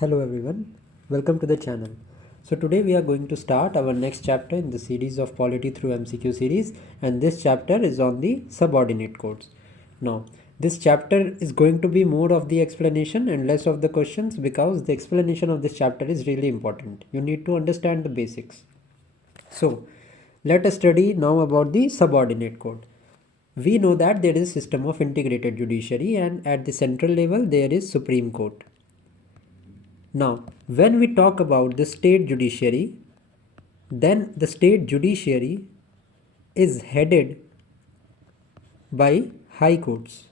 Hello everyone, welcome to the channel. So today we are going to start our next chapter in the series of Polity through MCQ series, and this chapter is on the subordinate codes. Now this chapter is going to be more of the explanation and less of the questions, because the explanation of this chapter is really important. You need to understand the basics. So let us study now about the subordinate code. We know that there is a system of integrated judiciary, and at the central level there is Supreme Court. Now, when we talk about the state judiciary, then the state judiciary is headed by high courts,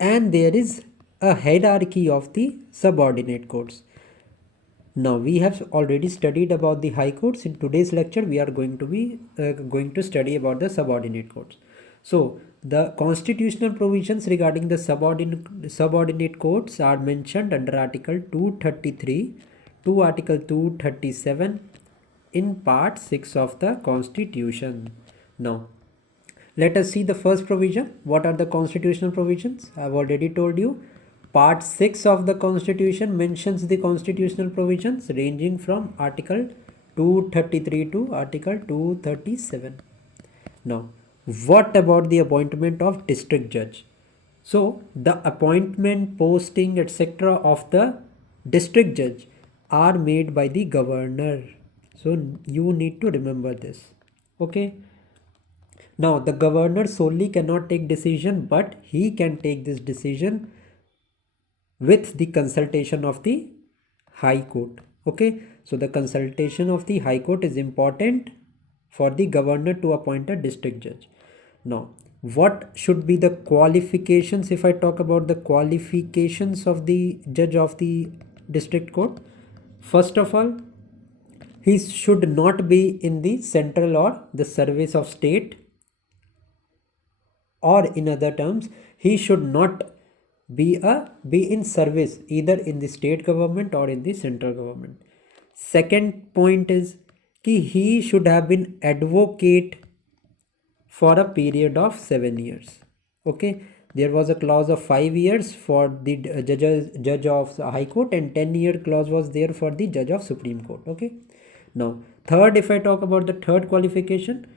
and there is a hierarchy of the subordinate courts. Now, we have already studied about the high courts. In today's lecture, we are going to study about the subordinate courts. So, the constitutional provisions regarding the subordinate courts are mentioned under Article 233 to Article 237 in Part 6 of the Constitution. Now, let us see the first provision. What are the constitutional provisions? I have already told you. Part 6 of the Constitution mentions the constitutional provisions ranging from Article 233 to Article 237. Now, what about the appointment of district judge? So, the appointment, posting, etc. of the district judge are made by the governor. So, you need to remember this. Okay. Now, the governor solely cannot take decision, but he can take this decision with the consultation of the High Court. Okay, so the consultation of the High Court is important for the governor to appoint a district judge. Now, what should be the qualifications? If I talk about the qualifications of the judge of the district court, first of all, he should not be in the central or the service of state, or in other terms, he should not be in service either in the state government or in the central government. Second point is कि he should have been advocate for a period of 7 years. Okay, there was a clause of 5 years for the judge of the High Court, and 10-year clause was there for the judge of Supreme Court. Okay, now third, if I talk about the third qualification,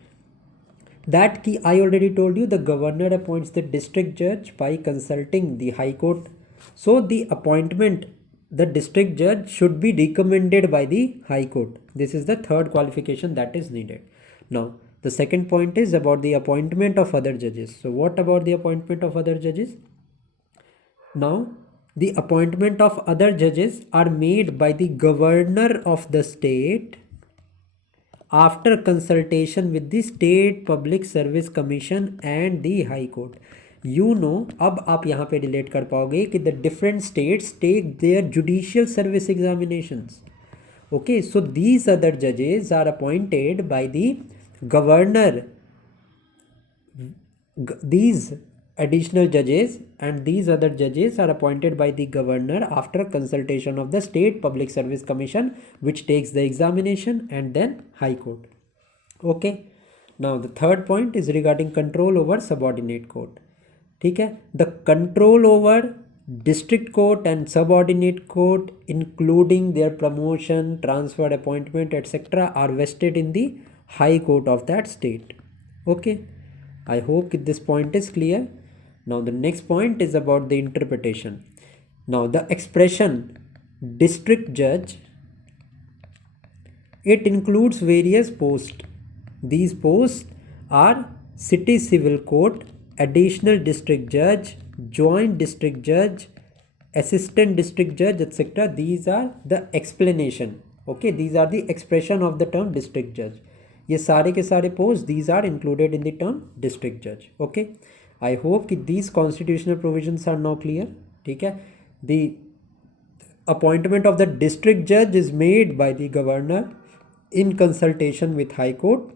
that key I already told you, the governor appoints the district judge by consulting the High Court. So the appointment, the district judge should be recommended by the High Court. This is the third qualification that is needed. Now, the second point is about the appointment of other judges. So what about the appointment of other judges? Now, the appointment of other judges are made by the governor of the state after consultation with the State Public Service Commission and the High Court. You know, अब आप यहाँ पे relate कर पाओगे कि the different states take their judicial service examinations. Okay, so these other judges are appointed by the governor. These additional judges and these other judges are appointed by the governor after consultation of the State Public Service Commission, which takes the examination, and then High Court. Okay, now the third point is regarding control over subordinate court. ठीक है, the control over district court and subordinate court, including their promotion, transfer, appointment, etc., are vested in the High Court of that state. Okay, I hope this point is clear. Now the next point is about the interpretation. Now the expression district judge, it includes various posts. These posts are city civil court, additional district judge, joint district judge, assistant district judge, etc. These are the explanation. Okay, these are the expression of the term district judge. ये सारे के सारे posts, these are included in the term district judge. Okay, I hope that these constitutional provisions are now clear. ठीक है, the appointment of the district judge is made by the governor in consultation with High Court,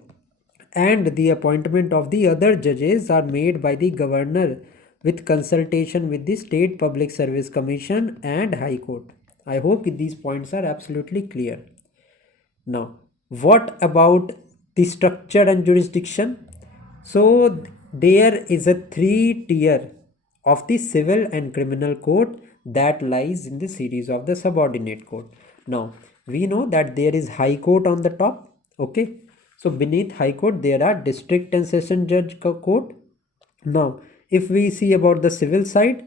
and the appointment of the other judges are made by the governor with consultation with the State Public Service Commission and High Court. I hope that these points are absolutely clear. Now, what about the structure and jurisdiction? So there is a 3 tier of the civil and criminal court. that lies in the series of the subordinate court. Now we know that there is High Court on the top. Okay, so beneath High Court there are District and Session Judge Court. Now if we see about the civil side,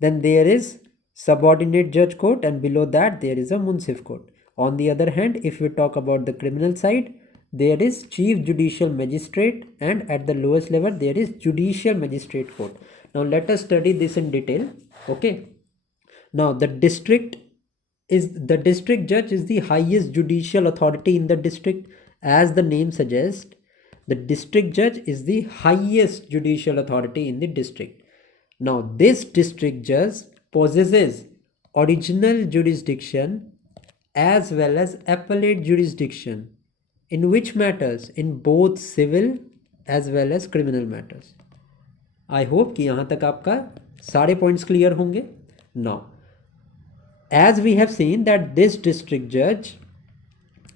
then there is Subordinate Judge Court, and below that there is a Munsif Court. On the other hand, if we talk about the criminal side, there is Chief Judicial Magistrate, and at the lowest level there is Judicial Magistrate Court. Now let us study this in detail. Okay, now the district judge is the highest judicial authority in the district. As the name suggests, the district judge is the highest judicial authority in the district. Now this district judge possesses original jurisdiction as well as appellate jurisdiction. In which matters? In both civil as well as criminal matters. I hope कि यहाँ तक आपका सारे points clear होंगे. Now, as we have seen that this district judge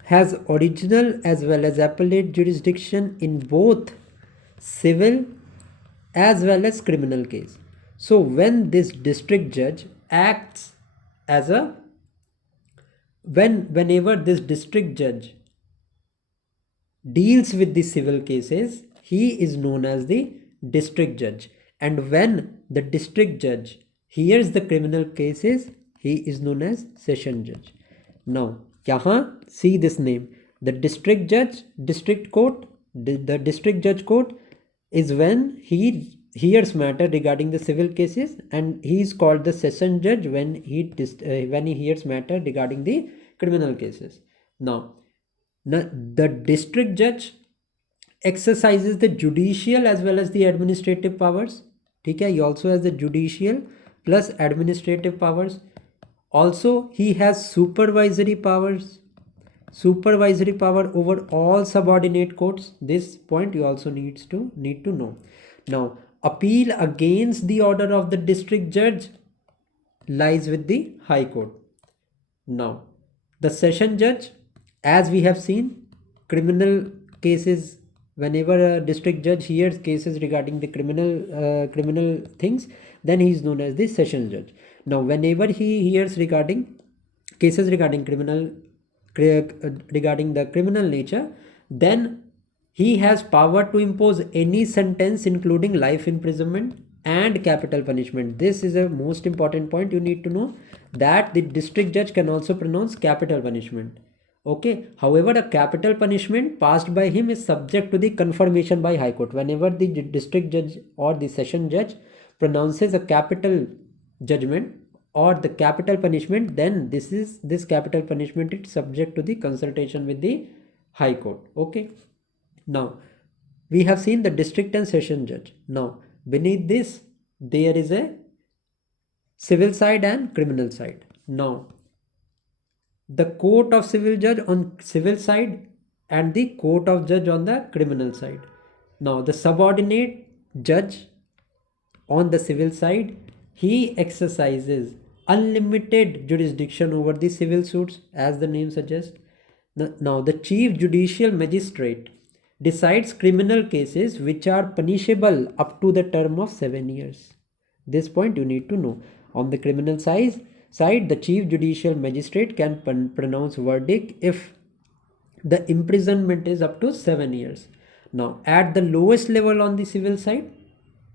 has original as well as appellate jurisdiction in both civil as well as criminal case. So when this district judge acts as a whenever this district judge deals with the civil cases, he is known as the district judge, and when the district judge hears the criminal cases, he is known as session judge. Now यहाँ see this name, the district judge, district court, the district judge court is when he hears matter regarding the civil cases, and he is called the session judge when he hears matter regarding the criminal cases. Now the district judge exercises the judicial as well as the administrative powers. ठीक है, he also has the judicial plus administrative powers. Also he has supervisory power over all subordinate courts. This point you also need to know. Now appeal against the order of the district judge lies with the High Court. Now the session judge, as we have seen, criminal cases, whenever a district judge hears cases regarding the criminal things, then he is known as the session judge. Now whenever he hears regarding cases regarding regarding the criminal nature, then he has power to impose any sentence including life imprisonment and capital punishment. This is a most important point you need to know, that the district judge can also pronounce capital punishment. Okay, however, a capital punishment passed by him is subject to the confirmation by High Court. Whenever the district judge or the session judge pronounces a capital judgment or the capital punishment, then this capital punishment is subject to the consultation with the High Court. Okay, now we have seen the district and session judge. Now beneath this there is a civil side and criminal side. Now the court of civil judge on civil side and the court of judge on the criminal side. Now the subordinate judge on the civil side, he exercises unlimited jurisdiction over the civil suits, as the name suggests. Now the chief judicial magistrate decides criminal cases which are punishable up to the term of 7 years. This point you need to know. On the criminal side, the chief judicial magistrate can pronounce verdict if the imprisonment is up to 7 years. Now at the lowest level on the civil side,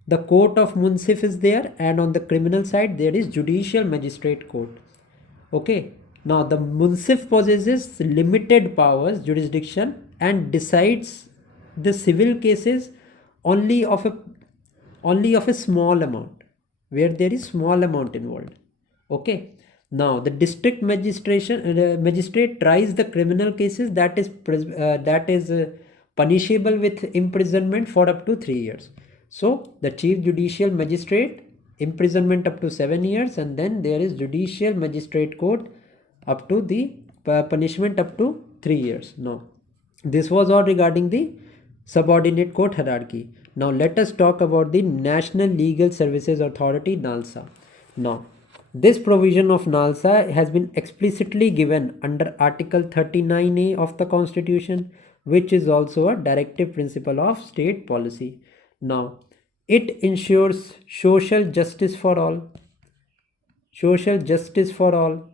the court of Munsif is there, and on the criminal side there is judicial magistrate court. Okay, now the Munsif possesses limited powers, jurisdiction, and decides the civil cases only of a small amount, where there is small amount involved. Okay, now the district magistrate tries the criminal cases that is punishable with imprisonment for up to 3 years. So the chief judicial magistrate, imprisonment up to 7 years, and then there is judicial magistrate court up to the punishment up to 3 years. Now this was all regarding the subordinate court hierarchy. Now let us talk about the National Legal Services Authority, NALSA. Now this provision of NALSA has been explicitly given under Article 39A of the Constitution, which is also a directive principle of state policy. Now it ensures social justice for all. social justice for all.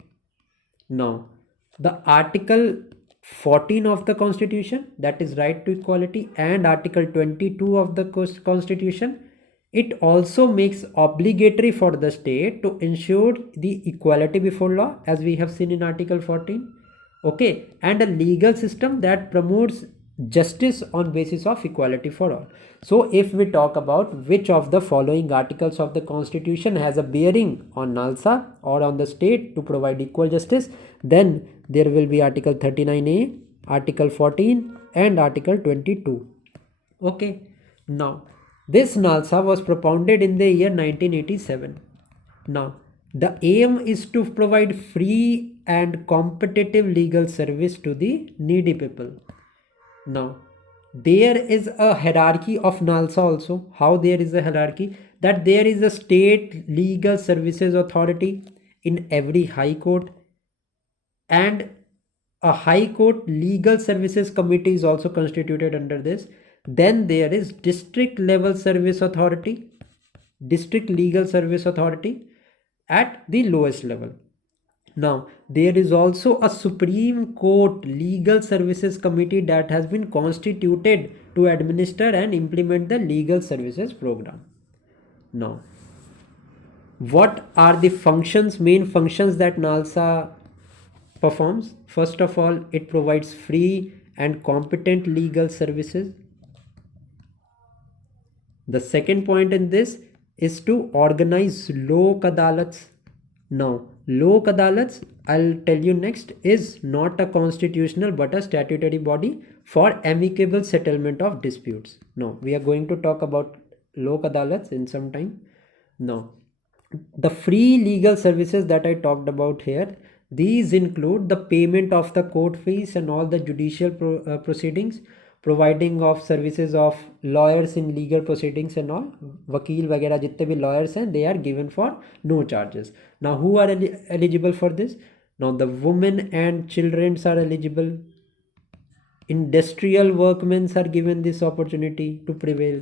Now, the Article 14 of the Constitution, that is right to equality, and Article 22 of the Constitution, it also makes obligatory for the state to ensure the equality before law, as we have seen in Article 14. Okay, and a legal system that promotes justice on basis of equality for all. So if we talk about which of the following articles of the Constitution has a bearing on NALSA or on the state to provide equal justice, then there will be Article 39A, Article 14 and Article 22. Okay, now this NALSA was propounded in the year 1987. Now, the aim is to provide free and competitive legal service to the needy people. Now, there is a hierarchy of NALSA also. How there is a hierarchy? That there is a state legal services authority in every high court, and a high court legal services committee is also constituted under this. Then there is district level service authority, district legal service authority at the lowest level. Now, there is also a Supreme Court Legal Services Committee that has been constituted to administer and implement the legal services program. Now, what are the functions, main functions that NALSA performs? First of all, it provides free and competent legal services. The second point in this is to organize Lok Adalats. Now, Lok Adalats, I'll tell you next, is not a constitutional but a statutory body for amicable settlement of disputes. Now, we are going to talk about Lok Adalats in some time. Now, the free legal services that I talked about here, these include the payment of the court fees and all the judicial proceedings, providing of services of lawyers in legal proceedings and all, vakil वगैरह जितने भी lawyers हैं, they are given for no charges. Now, who are eligible for this? Now, the women and children are eligible. Industrial workmen are given this opportunity to prevail.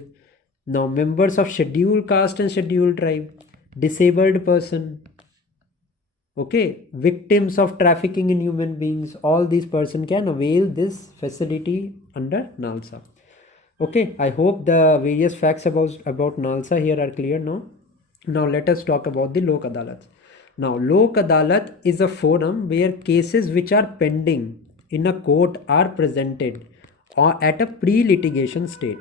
Now, members of scheduled caste and scheduled tribe, disabled person, okay, victims of trafficking in human beings, all these person can avail this facility under NALSA. Okay, I hope the various facts about NALSA here are clear now. Now let us talk about the Lok Adalats. Now, Lok Adalat is a forum where cases which are pending in a court are presented or at a pre-litigation state.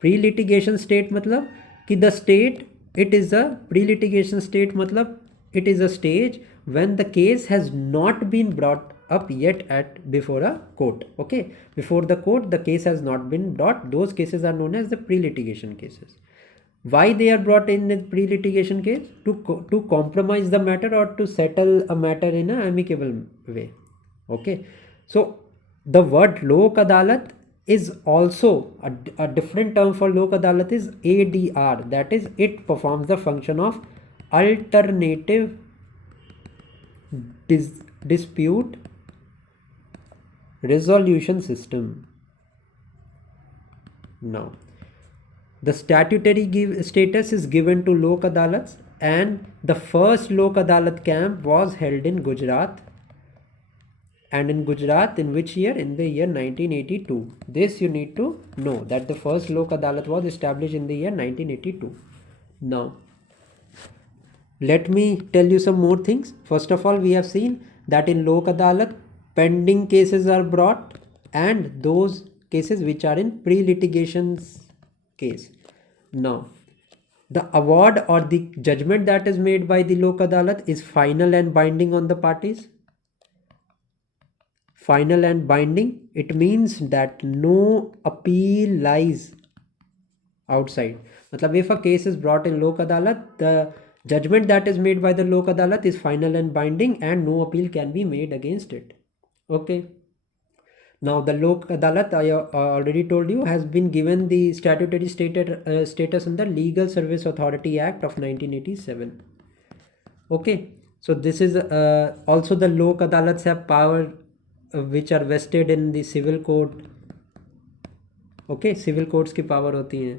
Pre-litigation state मतलब कि the state, it is a pre-litigation state मतलब it is a stage when the case has not been brought up yet at before a court. Okay, before the court the case has not been brought. Those cases are known as the pre-litigation cases. Why they are brought in the pre-litigation case? To compromise the matter or to settle a matter in an amicable way. Okay, so the word Lok Adalat is also a different term for Lok Adalat is ADR, that is it performs the function of alternative dispute resolution system. Now, the statutory status is given to Lok Adalats, and the first Lok Adalat camp was held in Gujarat. And in Gujarat, in which year? In the year 1982. This you need to know, that the first Lok Adalat was established in the year 1982. Now, let me tell you some more things. First of all, we have seen that in Lok Adalat, pending cases are brought, and those cases which are in pre-litigation case. Now, the award or the judgment that is made by the Lok Adalat is final and binding on the parties. Final and binding, it means that no appeal lies outside. Matlab, if a case is brought in Lok Adalat, the judgment that is made by the Lok Adalat is final and binding, and no appeal can be made against it. Okay. Now, the Lok Adalat, I already told you, has been given the statutory status in the Legal Service Authority Act of 1987. Okay, so this is also the Lok Adalats have power which are vested in the civil code. Okay, civil courts की power होती हैं.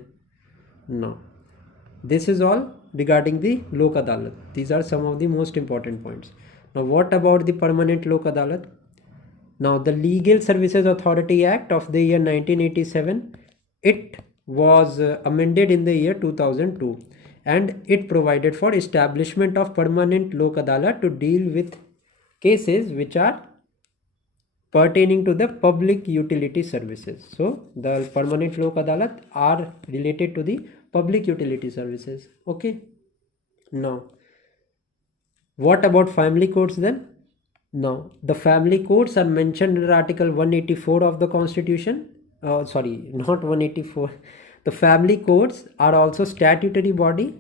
Now, this is all regarding the Lok Adalat. These are some of the most important points. Now what about the permanent Lok Adalat? Now the Legal Services Authority Act of the year 1987, it was amended in the year 2002, and it provided for establishment of permanent Lok Adalat to deal with cases which are pertaining to the public utility services. So the permanent Lok Adalat are related to the public utility services. Okay. Now what about family courts then? Now the family courts are mentioned in Article 184 of the Constitution. Sorry, not 184. The family courts are also statutory body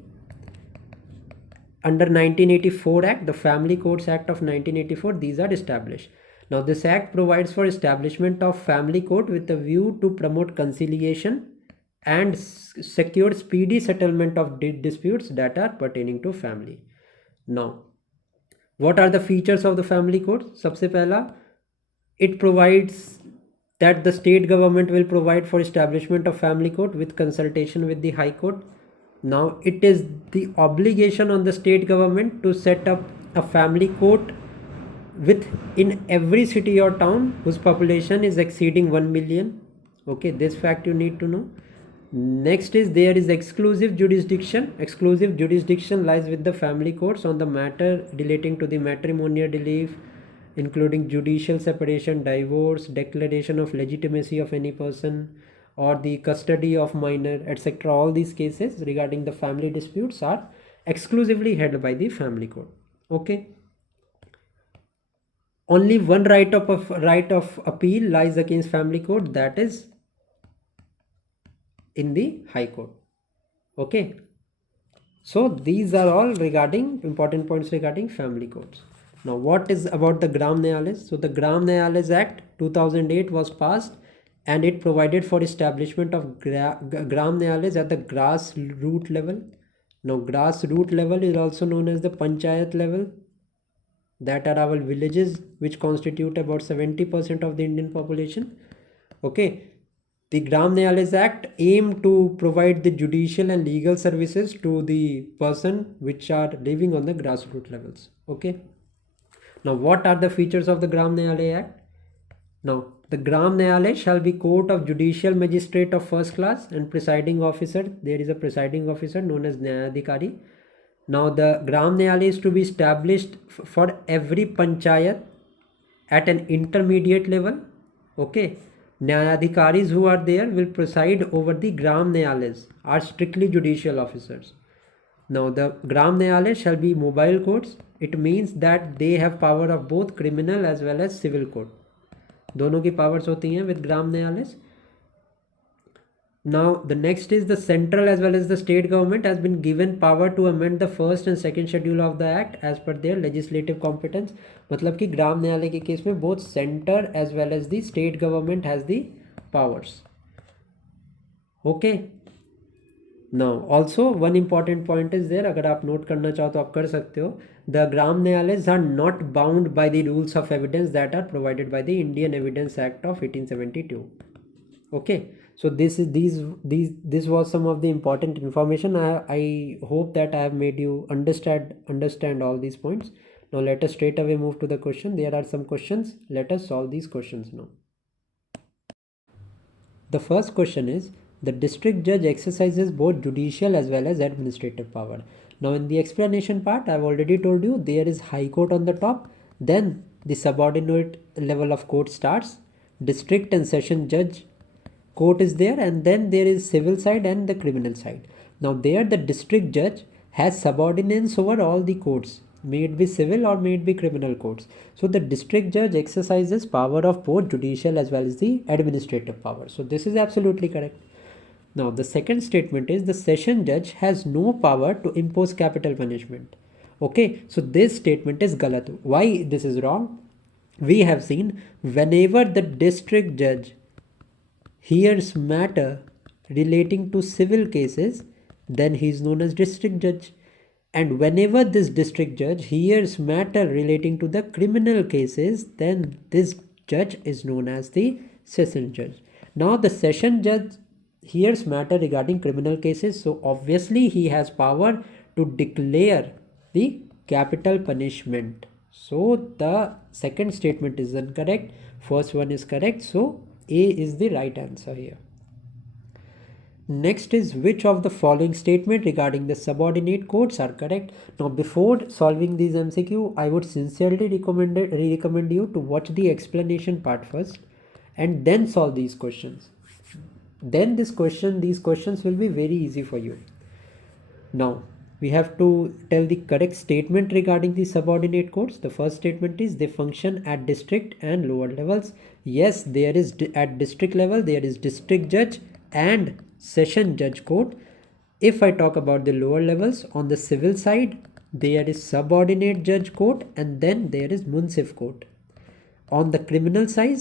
under 1984 Act, the Family Courts Act of 1984. These are established. Now this act provides for establishment of family court with a view to promote conciliation and secure speedy settlement of disputes that are pertaining to family. Now what are the features of the family court? सबसे पहला, it provides that the state government will provide for establishment of family court with consultation with the High Court. Now it is the obligation on the state government to set up a family court in every city or town whose population is exceeding 1 million. Okay, this fact you need to know. Next is there is exclusive jurisdiction. Exclusive jurisdiction lies with the family courts on the matter relating to the matrimonial relief, including judicial separation, divorce, declaration of legitimacy of any person, or the custody of minor, etc. All these cases regarding the family disputes are exclusively held by the family court. Okay. Only one right of appeal lies against family court, that is in the High Court. Okay. So these are all regarding important points regarding family courts. Now what is about the Gram Nyayalayas? So the Gram Nyayalayas Act 2008 was passed, and it provided for establishment of Gram Nyayalayas at the grassroots level. Now grassroots level is also known as the Panchayat level. That are our villages, which constitute about 70% of the Indian population. Okay. The Gram Nyayalayas Act aimed to provide the judicial and legal services to the person which are living on the grassroots levels. Okay. Now what are the features of the Gram Nyayalaya Act? Now the Gram Nyayalaya shall be court of judicial magistrate of first class and presiding officer. There is a presiding officer known as Nyayadhikari. Now the Gram Nyayalaya is to be established for every panchayat at an intermediate level. Okay. Nyayadhikaris who are there will preside over the Gram Nyayalayas, are strictly judicial officers. Now the Gram Nyayalaya shall be mobile courts. It means that they have power of both criminal as well as civil court. दोनों की powers होती हैं with Gram Nyayalayas. Now the next is the central as well as the state government has been given power to amend the first and second schedule of the act as per their legislative competence. मतलब कि ग्राम न्यायालय के case में both center as well as the state government has the powers. Okay. Now also one important point is there, अगर आप note करना चाहो तो आप कर सकते हो. The Gram Nyayalayas are not bound by the rules of evidence that are provided by the Indian Evidence Act of 1872. Okay. So this was some of the important information. I hope that I have made you understand all these points. Now let us straight away move to the question. There are some questions. Let us solve these questions now. The first question is, the district judge exercises both judicial as well as administrative power. Now in the explanation part, I have already told you there is High Court on the top, then the subordinate level of court starts, district and session judge court is there, and then there is civil side and the criminal side. Now there the district judge has subordinates over all the courts, may it be civil or may it be criminal courts. So the district judge exercises power of both judicial as well as the administrative power. So this is absolutely correct. Now the second statement is the session judge has no power to impose capital punishment. Okay, so this statement is galat. Why this is wrong? We have seen whenever the district judge hears matter relating to civil cases, then he is known as district judge. And whenever this district judge hears matter relating to the criminal cases, then this judge is known as the session judge. Now the session judge hears matter regarding criminal cases, so obviously he has power to declare the capital punishment. So the second statement is incorrect, first one is correct, so A is the right answer here. Next is, which of the following statement regarding the subordinate courts are correct? Now before solving these MCQ, I would sincerely recommend you to watch the explanation part first and then solve these questions. Then these questions will be very easy for you. Now we have to tell the correct statement regarding the subordinate courts. The first statement is they function at district and lower levels. Yes, there is at district level there is district judge and session judge court. If I talk about the lower levels, on the civil side there is subordinate judge court and then there is municipal court. On the criminal side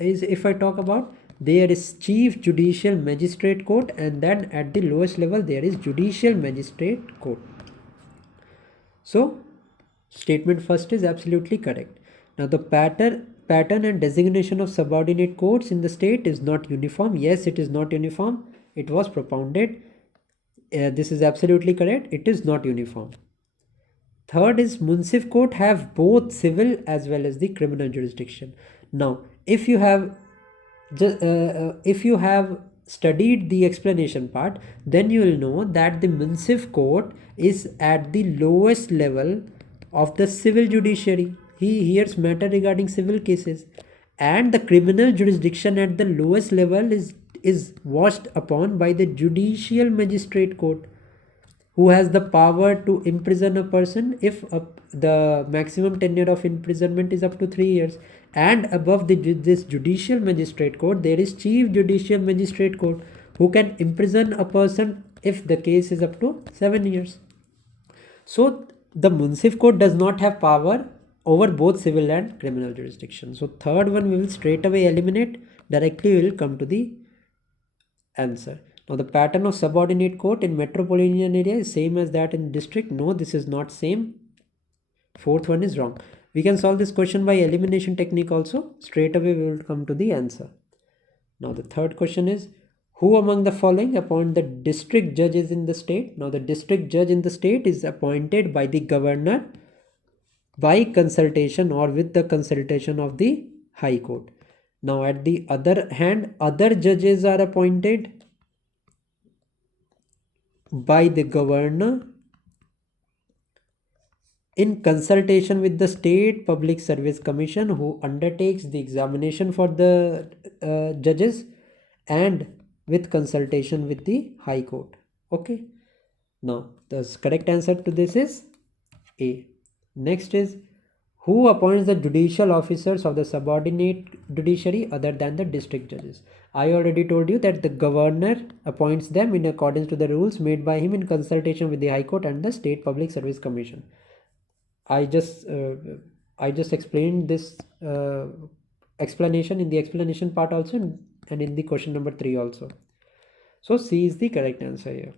is, if I talk about, there is chief judicial magistrate court and then at the lowest level there is judicial magistrate court. So statement first is absolutely correct. Now the pattern and designation of subordinate courts in the state is not uniform. Yes, it is not uniform. It was propounded. This is absolutely correct. It is not uniform. Third is municipal court have both civil as well as the criminal jurisdiction. Now if you have studied the explanation part, then you will know that the municipal court is at the lowest level of the civil judiciary. He hears matter regarding civil cases, and the criminal jurisdiction at the lowest level is watched upon by the judicial magistrate court, who has the power to imprison a person if the maximum tenure of imprisonment is up to 3 years. And above this judicial magistrate court there is chief judicial magistrate court, who can imprison a person if the case is up to 7 years. So the municipal court does not have power over both civil and criminal jurisdiction. So third one we will straight away eliminate. Directly we will come to the answer. Now the pattern of subordinate court in metropolitan area is same as that in district. No, this is not same. Fourth one is wrong. We can solve this question by elimination technique also. Straight away we will come to the answer. Now the third question is, who among the following appoint the district judges in the state? Now the district judge in the state is appointed by the governor by consultation or with the consultation of the High Court. Now at the other hand, other judges are appointed by the governor in consultation with the State Public Service Commission, who undertakes the examination for the judges, and with consultation with the High Court. Okay. Now the correct answer to this is A. Next is, who appoints the judicial officers of the subordinate judiciary other than the district judges? I already told you that the governor appoints them in accordance to the rules made by him in consultation with the High Court and the State Public Service Commission. I just explained this explanation in the explanation part also and in the question number 3 also. So C is the correct answer here.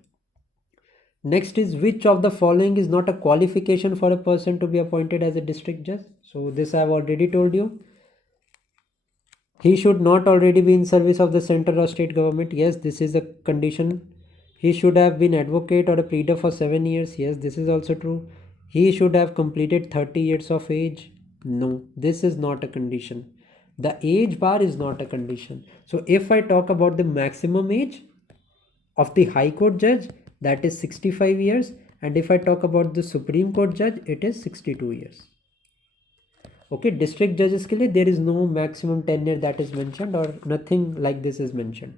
Next is, which of the following is not a qualification for a person to be appointed as a district judge? So this I have already told you. He should not already be in service of the central or state government. Yes, this is a condition. He should have been advocate or a pleader for 7 years. Yes, this is also true. He should have completed 30 years of age. No, this is not a condition. The age bar is not a condition. So if I talk about the maximum age of the High Court judge, that is 65 years, and if I talk about the Supreme Court judge, it is 62 years. Okay, district judges के लिए there is no maximum tenure that is mentioned, or nothing like this is mentioned.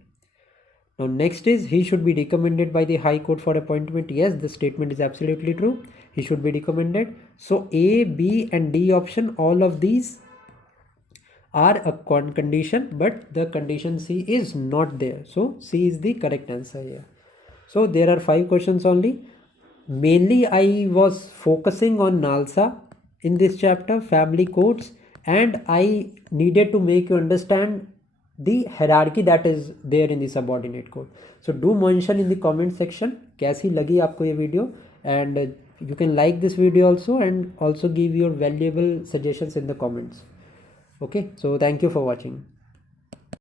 Now next is, he should be recommended by the High Court for appointment. Yes, the statement is absolutely true. He should be recommended. So A, B and D option, all of these are a condition, but the condition C is not there. So C is the correct answer here. So there are 5 questions only. Mainly I was focusing on NALSA in this chapter, family courts, and I needed to make you understand the hierarchy that is there in the subordinate court. So do mention in the comment section कैसी लगी आपको ये video, and you can like this video also and also give your valuable suggestions in the comments. Okay, so thank you for watching.